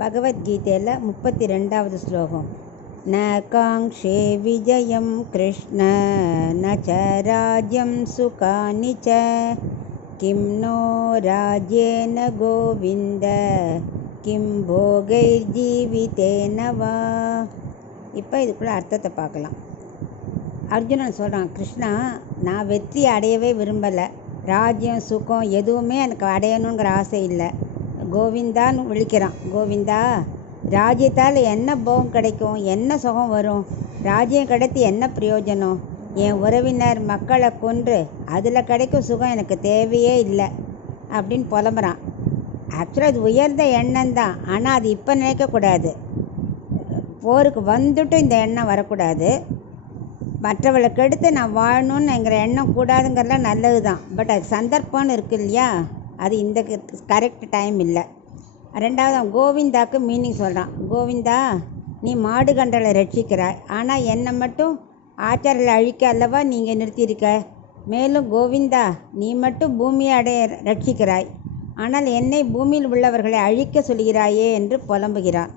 பகவத்கீதையில் 32வது ஸ்லோகம். ந காங்க்ஷே விஜயம் கிருஷ்ண ந ச ராஜ்யம் சுகானி ச கிம் நோ ராஜ்யேன கோவிந்த கிம் போகைர் ஜீவிதேன வா. இப்போ இதுக்குள்ள அர்த்தத்தை பார்க்கலாம். அர்ஜுனன் சொல்கிறான், கிருஷ்ணா, நான் வெற்றி அடையவே விரும்பலை, ராஜ்யம் சுகம் எதுவுமே எனக்கு அடையணுங்கிற ஆசை இல்லை. கோவிந்தான்னு விழிக்கிறான். கோவிந்தா, ராஜ்யத்தால் என்ன போகம் கிடைக்கும், என்ன சுகம் வரும்? ராஜ்யம் கிடைத்து என்ன பிரயோஜனம்? என் உறவினர் மக்களை கொன்று அதில் கிடைக்கும் சுகம் எனக்கு தேவையே இல்லை அப்படின்னு புலம்புறான். ஆக்சுவலாக அது உயர்ந்த எண்ணம் தான், ஆனால் அது இப்போ நினைக்கக்கூடாது. போருக்கு வந்துட்டு இந்த எண்ணம் வரக்கூடாது. மற்றவளுக்கு எடுத்து நான் வாழணுன்னுங்கிற எண்ணம் கூடாதுங்கிறதுலாம் நல்லது தான். பட் அது சந்தர்ப்பம்னு இருக்கு இல்லையா, அது இந்த கரெக்ட் டைம் இல்லை. ரெண்டாவது அவன் கோவிந்தாவுக்கு மீனிங் சொல்கிறான். கோவிந்தா, நீ மாடு கன்றலை ரட்சிக்கிறாய், ஆனால் என்னை மட்டும் ஆச்சாரியில் அழிக்க அல்லவா நீங்கள் நிறுத்தியிருக்க. மேலும் கோவிந்தா, நீ மட்டும் பூமியை ரட்சிக்கிறாய், ஆனால் என்னை பூமியில் உள்ளவர்களை அழிக்க சொல்கிறாயே என்று புலம்புகிறான்.